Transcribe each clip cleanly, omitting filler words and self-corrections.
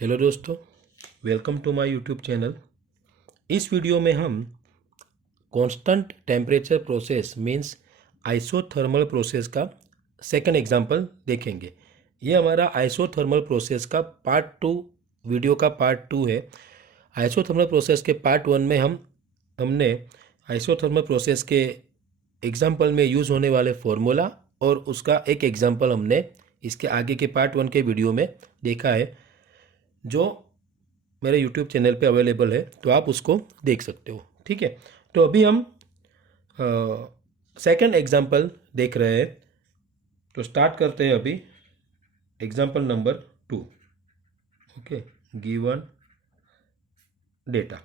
Hello दोस्तों, welcome to my YouTube channel. इस video में हम constant temperature process means isothermal process का सेकंड एग्जांपल देखेंगे। ये हमारा आइसोथर्मल प्रोसेस का पार्ट टू वीडियो का पार्ट टू है। आइसोथर्मल प्रोसेस के पार्ट वन में हमने आइसोथर्मल प्रोसेस के एग्जांपल में यूज़ होने वाले फॉर्मूला और उसका एक एग्जांपल हमने इसके आगे के पार्ट वन के वीडियो में देखा है, जो मेरे YouTube चैनल पे अवेलेबल है, तो आप उसको देख सकते हो। ठीक है, तो अभी हम सेकंड एग्जांपल देख रहे हैं, तो स्टार्ट करते हैं अभी example number 2। Okay, given data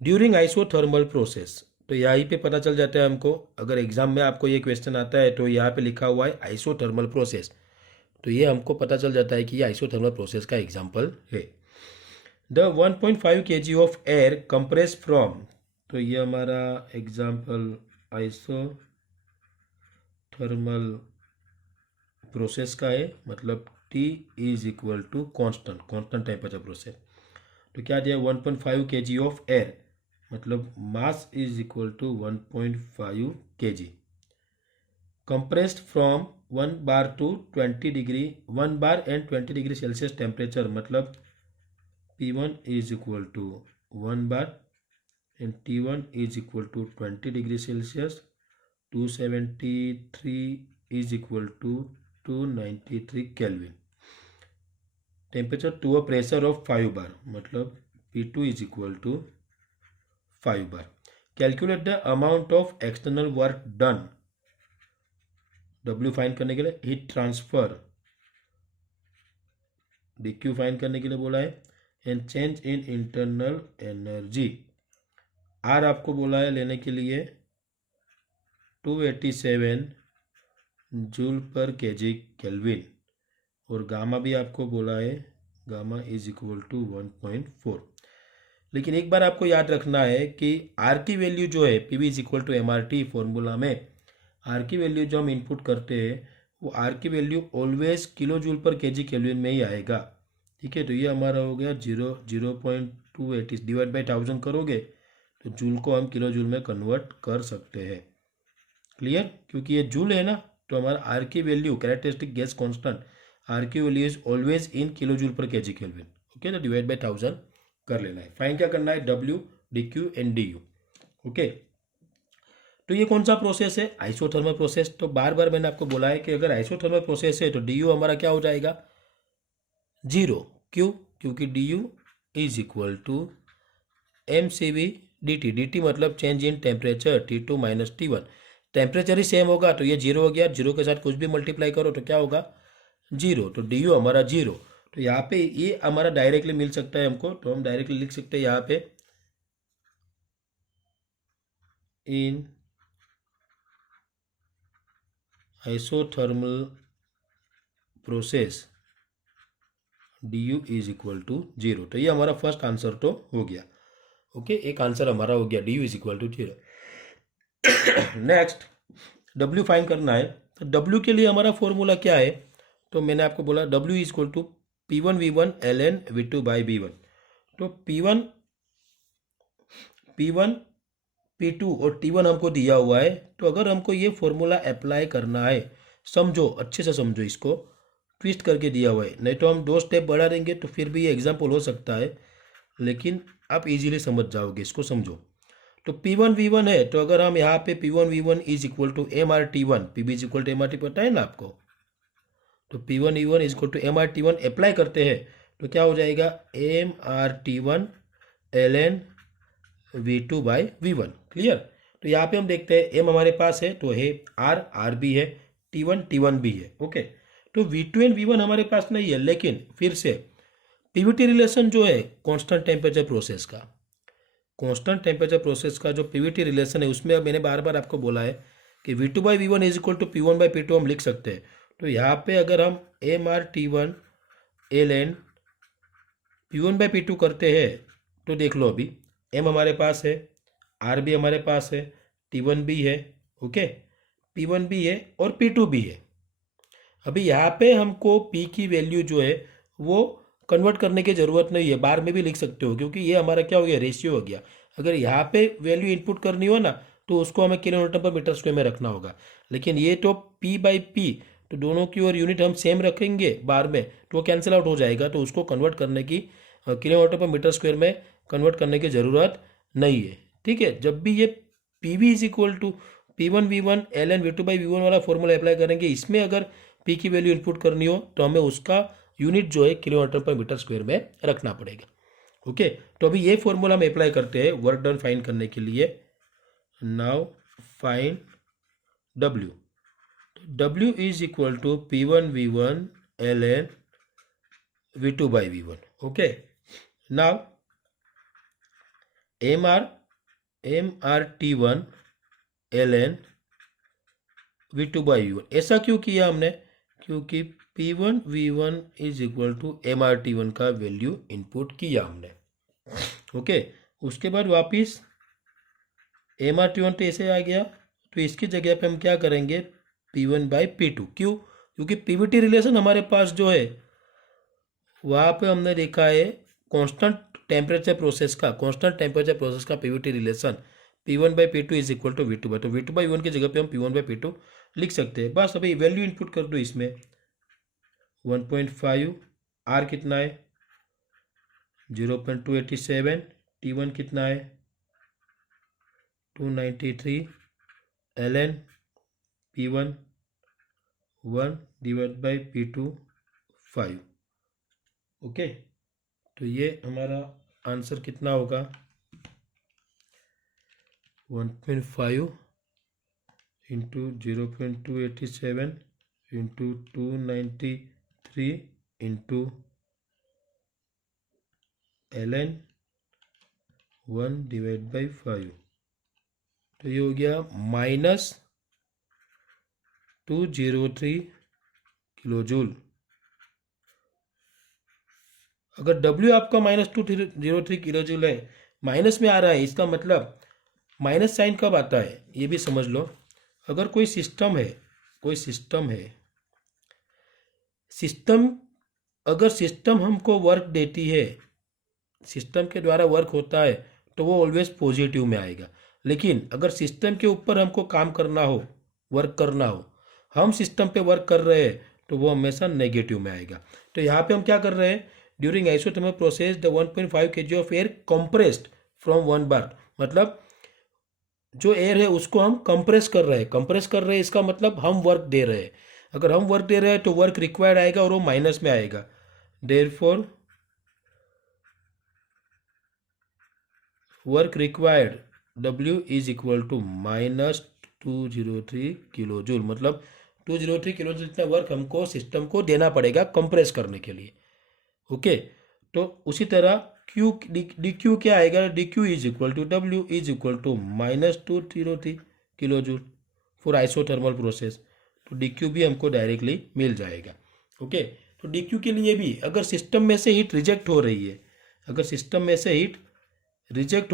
during isothermal process. तो यहीं पे पता चल जाता है हमको, अगर एग्जाम में आपको ये क्वेश्चन आता है तो यहाँ पे लिखा हुआ है आइसोथर्मल प्रोसेस, तो ये हमको पता चल जाता है कि ये आइसोथर्मल प्रोसेस का एग्जाम्पल है। The 1.5 kg of air compress from, तो ये हमारा एग्जाम्पल आइसोथर्मल प्रोसेस का है, मतलब T is equal to constant temperature process. तो क्या दिया, 1.5 kg ऑफ एयर, मतलब mass is equal to 1.5 kg compressed from 1 bar to 20 degree 1 bar and 20 degree Celsius temperature, मतलब P1 is equal to 1 bar and T1 is equal to 20 degree Celsius, 273 is equal to 293 Kelvin. Temperature to a pressure of 5 bar, मतलब P2 is equal to 5 bar. Calculate the amount of external work done. W find करने के लिए, heat transfer DQ find करने के लिए बोला है, and change in internal energy or आपको बोला है लेने के लिए 287 जूल पर केजी केल्विन, और गामा भी आपको बोला है, गामा इज इक्वल टू 1.4। लेकिन एक बार आपको याद रखना है कि आर की वैल्यू जो है P V is equal to M R T formula में, आर की वैल्यू जो हम इनपुट करते हैं वो आर की वैल्यू ऑलवेज किलो जूल पर केजी केल्विन में ही आएगा। ठीक है, तो ये हमारा हो गया 0.28 डिवाइड बाई 1000 करोगे तो जूल को हम किलो जूल में कन्वर्ट कर सकते हैं। क्लियर, क्योंकि ये जूल है ना, तो हमारा आर की value characteristic gas constant R की value is always in kilo joule पर केजी केल्विन। ओके, तो डिवाइड बाई 1000 कर लेना है। फाइन क्या करना है, W D Q and D U. Okay, तो ये कौन सा प्रोसेस है, आइसोथर्मल प्रोसेस। तो बार बार मैंने आपको बोला है कि अगर आइसोथर्मल प्रोसेस है तो डी यू हमारा क्या हो जाएगा, 0। क्यों, क्योंकि D U is equal to M C V D T, D T मतलब change in temperature T2 minus T1। Temperature ही सेम होगा तो ये 0 हो गया, 0 के साथ कुछ भी मल्टीप्लाई करो तो क्या होगा, 0। तो डी यू हमारा 0। तो यहाँ पे ये हमारा डायरेक्टली मिल सकता है हमको, तो हम डायरेक्टली लिख सकते हैं यहाँ पे in isothermal process D U is equal to 0। तो ये हमारा फर्स्ट आंसर तो हो गया। ओके, एक आंसर हमारा हो गया, D U is equal to 0। Next W find करना है। तो डब्ल्यू के लिए हमारा फॉर्मूला क्या है, तो मैंने आपको बोला W is equal to P1 V1 ln V2 by B1। तो P1 P2 और T1 हमको दिया हुआ है, तो अगर हमको ये फॉर्मूला अप्लाई करना है, समझो अच्छे से समझो, इसको ट्विस्ट करके दिया हुआ है, नहीं तो हम 2 स्टेप बढ़ा देंगे तो फिर भी ये एग्जाम्पल हो सकता है, लेकिन आप इजीली समझ जाओगे, इसको समझो। तो P1 V1 है, तो अगर हम यहाँ पे P1 V1 is equal to M R T one, P B is equal to M R T, पता है ना आपको, तो P1 V1 is equal to M R T one apply करते हैं तो क्या हो जाएगा, M R T one L N V2 by V1। Clear, तो यहाँ पे हम देखते हैं एम हमारे पास है तो है आर भी है, T1 भी है। ओके, तो V2 एंड V1 हमारे पास नहीं है, लेकिन फिर से पीवीटी रिलेशन जो है कांस्टेंट टेम्परेचर प्रोसेस का, कांस्टेंट टेम्परेचर प्रोसेस का जो पीवीटी रिलेशन है उसमें मैंने बार बार आपको बोला है कि V2 by V1 is equal to P1 by P2 हम लिख सकते हैं। तो यहाँ पे अगर हम M R T1 L N P1 by P2 करते हैं तो देख लो, अभी एम हमारे पास है, आर भी हमारे पास है, T1 भी है, ओके, P1 भी है और P2 भी है। अभी यहाँ पे हमको P की वैल्यू जो है वो कन्वर्ट करने की ज़रूरत नहीं है, बार में भी लिख सकते हो, क्योंकि ये हमारा क्या हो गया, रेशियो हो गया। अगर यहाँ पे वैल्यू इनपुट करनी हो ना तो उसको हमें किलोमीटर पर मीटर स्क्वायर में रखना होगा, लेकिन ये तो P/P, तो दोनों की और यूनिट हम सेम रखेंगे बार में तो वो कैंसिल आउट हो जाएगा, तो उसको कन्वर्ट करने की किलोमीटर पर मीटर स्क्वायर में कन्वर्ट करने की ज़रूरत नहीं है। ठीक है, जब भी ये PV is equal to P1V1 ln V2/V1 वाला फॉर्मूला अप्लाई करेंगे, इसमें अगर P की वैल्यू इनपुट करनी हो तो हमें उसका यूनिट जो है किलोमीटर पर मीटर स्क्वायर में रखना पड़ेगा। ओके, तो अभी ये फॉर्मूला हम अप्लाई करते हैं वर्क डन फाइंड करने के लिए। Now find W, W is equal to P1V1 ln V2/V1। Okay, now MRT1 ln V2/V1। ऐसा क्यों किया हमने, क्योंकि P1V1 is equal to MRT1 का वैल्यू इनपुट किया हमने। ओके, उसके बाद वापिस MRT1 तो ऐसे आ गया, तो इसकी जगह पे हम क्या करेंगे, P1/P2। क्यों, क्योंकि पीवीटी रिलेशन हमारे पास जो है वहाँ पे हमने देखा है कांस्टेंट टेम्परेचर प्रोसेस का P V T relation P1/P2 is equal to V2/, तो V2/V1 की जगह पे हम P1/P2 लिख सकते हैं। बस अभी वैल्यू इनपुट कर दो इसमें, 1.5, R कितना है 0.287, T1 कितना है 293, ln P1 1 divide by P2 5। Okay, तो ये हमारा आंसर कितना होगा, 1.5 into 0.287 into 293 into ln 1 divide by 5, तो ये हो गया -203 किलो जूल। अगर W आपका -203 किलो जूल है, माइनस में आ रहा है, इसका मतलब माइनस साइन कब आता है ये भी समझ लो। अगर कोई सिस्टम है, अगर सिस्टम हमको वर्क देती है, सिस्टम के द्वारा वर्क होता है तो वो ऑलवेज पॉजिटिव में आएगा। लेकिन अगर सिस्टम के ऊपर हमको काम करना हो, वर्क करना हो, हम सिस्टम पे वर्क कर रहे हैं तो वो हमेशा नेगेटिव में आएगा। तो यहाँ पे हम क्या कर रहे हैं, during isothermal process the 1.5 kg of air compressed from 1 बार, मतलब जो एयर है उसको हम कंप्रेस कर रहे हैं, इसका मतलब हम वर्क दे रहे हैं। अगर हम वर्क दे रहे हैं तो वर्क रिक्वायर्ड आएगा और वो माइनस में आएगा। Therefore work required W is equal to -203 kilo joule, मतलब 203 किलो जूल जितना वर्क हमको सिस्टम को देना पड़ेगा कंप्रेस करने के लिए। ओके, तो उसी तरह Q dQ क्या आएगा, dQ is equal to W is equal to -203 kilo joule for isothermal process, तो dQ भी हमको डायरेक्टली मिल जाएगा। ओके, तो dQ के लिए भी अगर सिस्टम में से हीट रिजेक्ट हो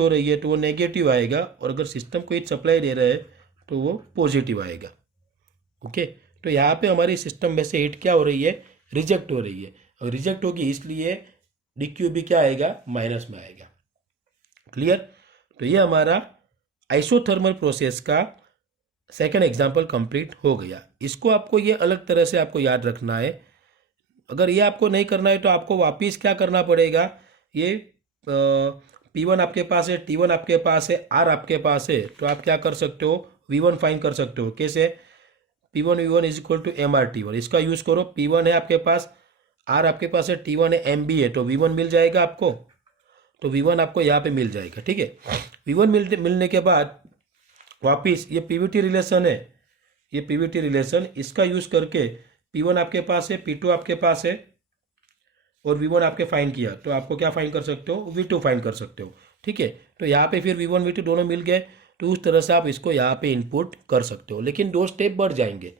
रही है, तो वो नेगेटिव आएगा, और अगर सिस्टम को हीट सप्लाई दे रहा है तो वो पॉजिटिव आएगा। ओके, तो यहाँ पे हमारी सिस्टम में से हीट क्या हो रही है, रिजेक्ट हो रही है, और रिजेक्ट होगी इसलिए dQ भी क्या आएगा, माइनस में आएगा। क्लियर, तो ये हमारा आइसोथर्मल प्रोसेस का सेकंड एग्जांपल कंप्लीट हो गया। इसको आपको ये अलग तरह से आपको याद रखना है। अगर ये आपको नहीं करना है तो आपको वापिस क्या करना पड़ेगा, ये P1 आपके पास है, T1 आपके पास है, R आपके पास है, तो आप क्या कर सकते हो, V1 फाइंड कर सकते हो। कैसे, P1V1 is equal to MRT1, इसका यूज करो। P1 है आपके पास, R आपके पास है, T1 है, MB है, तो V1 मिल जाएगा आपको, तो V1 आपको यहाँ पे मिल जाएगा। ठीक है, V1 मिलने के बाद वापिस ये पीवीटी रिलेशन, इसका यूज करके P1 आपके पास है, P2 आपके पास है, और V1 आपके फाइंड किया, तो आपको क्या फाइंड कर सकते हो, V2 फाइंड कर सकते हो। ठीक है, तो यहाँ पे फिर V1 V2 दोनों मिल गए, तो उस तरह से आप इसको यहाँ पे इनपुट कर सकते हो, लेकिन 2 स्टेप बढ़ जाएंगे।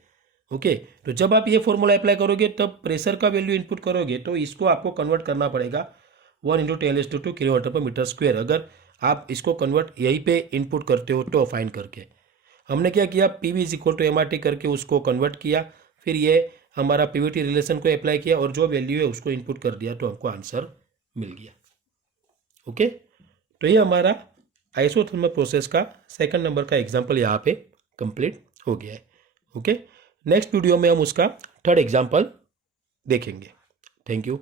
ओके, तो जब आप ये फॉर्मूला अप्लाई करोगे तब प्रेशर का वैल्यू इनपुट करोगे तो इसको आपको कन्वर्ट करना पड़ेगा 1 × 10⁻² किलोमीटर पर मीटर स्क्वायर। अगर आप इसको कन्वर्ट यहीं पे इनपुट करते हो तो फाइंड करके, हमने क्या किया, PV is equal to MRT करके उसको कन्वर्ट किया, फिर ये हमारा पीवीटी रिलेशन को अप्लाई किया और जो वैल्यू है उसको इनपुट कर दिया तो हमको आंसर मिल गया। ओके, तो ये हमारा आइसोथर्मल प्रोसेस का सेकंड नंबर का एग्जाम्पल यहाँ पे कंप्लीट हो गया है। ओके, नेक्स्ट वीडियो में हम उसका थर्ड एग्जाम्पल देखेंगे। Thank you.